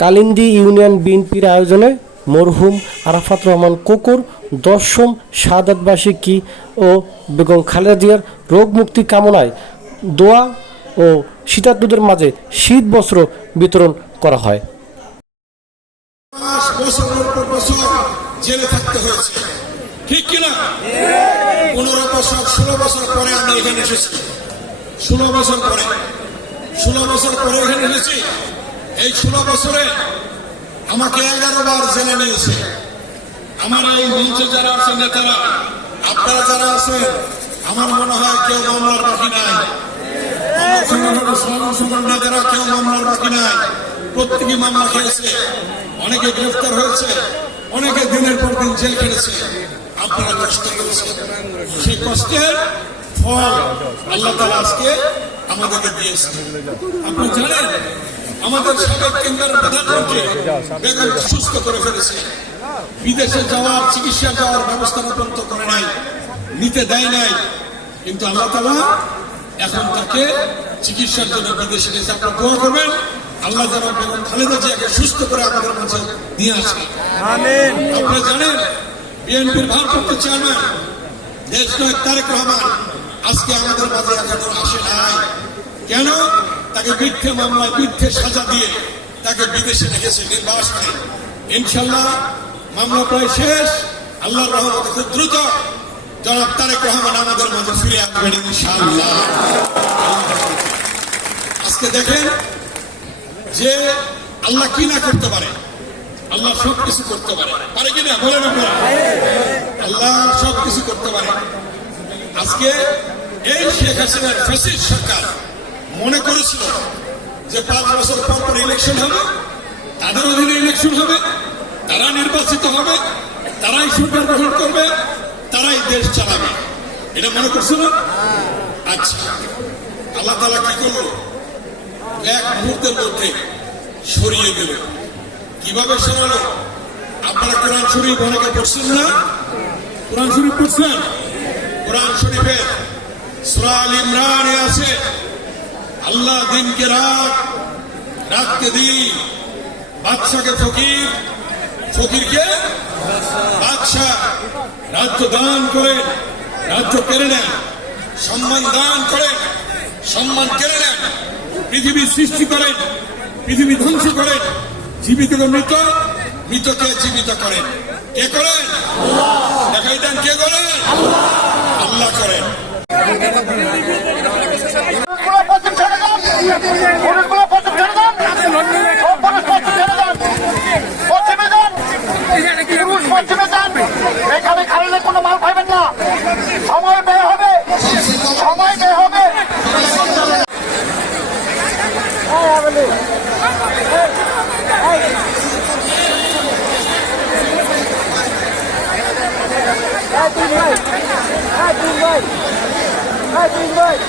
Kalindi union বিএনপির আয়োজনে মরহুম আরাফাত রহমান কোকুর 10ম শাহাদাত বার্ষিকী ও বেগম খালেদা জিয়ার রোগ মুক্তি কামনায় দোয়া ও শীতার্তদের মাঝে শীত বস্ত্র বিতরণ করা হয়। জেলে থাকতে হয়েছে, ঠিক কিনা? 15 বছর 16 বছর পরে আমি এখানে এসেছি। 16 বছর পরে এখানে এসেছি। এই 16 বছরে আমাকে 11 বার জেলে নিয়েছে। আমার এই মঞ্চে যারা আছেন নেতারা, আপনারা যারা আছেন, আমার মনে হয় কেউ মামলার বাকি নাই। নেতারা কেউ মামলার বাকি নাই, প্রত্যেকে মামলা খেয়েছে, অনেকে গ্রেফতার হয়েছে, অনেকে দিনের পর দিন জেল খেটেছে। আপনারা কষ্ট করেছেন, সেই কষ্টের ফল আল্লাহ তাআলা আজকে আমাদেরকে দিয়েছে। আপনি জানেন, আমাদের সাবেক কেন্দ্রের প্রধানমন্ত্রী বেগম সুস্থ করে ফেলেছে। বিদেশে যাওয়ার, চিকিৎসা যাওয়ার ব্যবস্থা পর্যন্ত করে নাই, নিতে দেয় নাই, কিন্তু আল্লাহ তাআলা এখন তাকে চিকিৎসার জন্য বিদেশে গেছে। আপনারা দোয়া করবেন আল্লাহ যেন বেগম খালেদা জিয়াকে সুস্থ করে আমাদের মাঝে নিয়ে আসে। আপনারা জানেন, বিএনপির ভারপ্রাপ্ত চেয়ারম্যান দেশনায়ক তারেক রহমান আজকে আমাদের মাঝে এখনো আসে নাই। কেন? তাকে মিথ্যে মামলায় মিথ্যে সাজা দিয়ে তাকে বিদেশে রেখেছে নির্বাসনে। ইনশাল্লাহ মামলা প্রায় শেষ, আল্লাহর রহমতে খুব দ্রুত জনাব তারেক রহমান আমাদের মাঝে ফিরে আসবেন ইনশাআল্লাহ। আজকে দেখেন যে আল্লাহ কি না করতে পারে। আল্লাহ সবকিছু করতে পারে, পারে কিনা বলেন আপনারা? আল্লাহ সবকিছু করতে পারে। আজকে এই শেখ হাসিনার ফ্যাসিস্ট সরকার মনে করেছিল যে 5 বছর পর পর ইলেকশন হবে, তাদের অধীনে ইলেকশন হবে, তারা নির্বাচিত হবে, তারাই সরকার গঠন করবে, তারাই দেশ চালাবে, এটা মনে করছিল। আচ্ছা, আল্লাহ তাআলা কি করলো? এক মুহূর্তের মধ্যে সরিয়ে দিল। কিভাবে সরালো? আপনারা কোরআন শরীফ অনেকে পড়ছেন না? কোরআন শরীফ পড়ছেন? কোরআন শরীফের সূরা আল ইমরানে আছে, আল্লাহ দিনকে রাত, রাতকে দিন, বাদশাকে ফকির, ফকিরকে বাদশা, রাজ্য দান করেন, রাজ্য কেড়ে নেন, সম্মান দান করেন, সম্মান কেড়ে নেন, পৃথিবী সৃষ্টি করেন, পৃথিবী ধ্বংস করেন, জীবিতকে মৃত, মৃতকে জীবিত করেন। কে করেন? দেখাই দেন কে করেন? আল্লাহ করেন। এখানে খাইলে কোনো মাল পাইবেন না, সময় ব্যয় হবে, সময় ব্যয় হবে। Hai,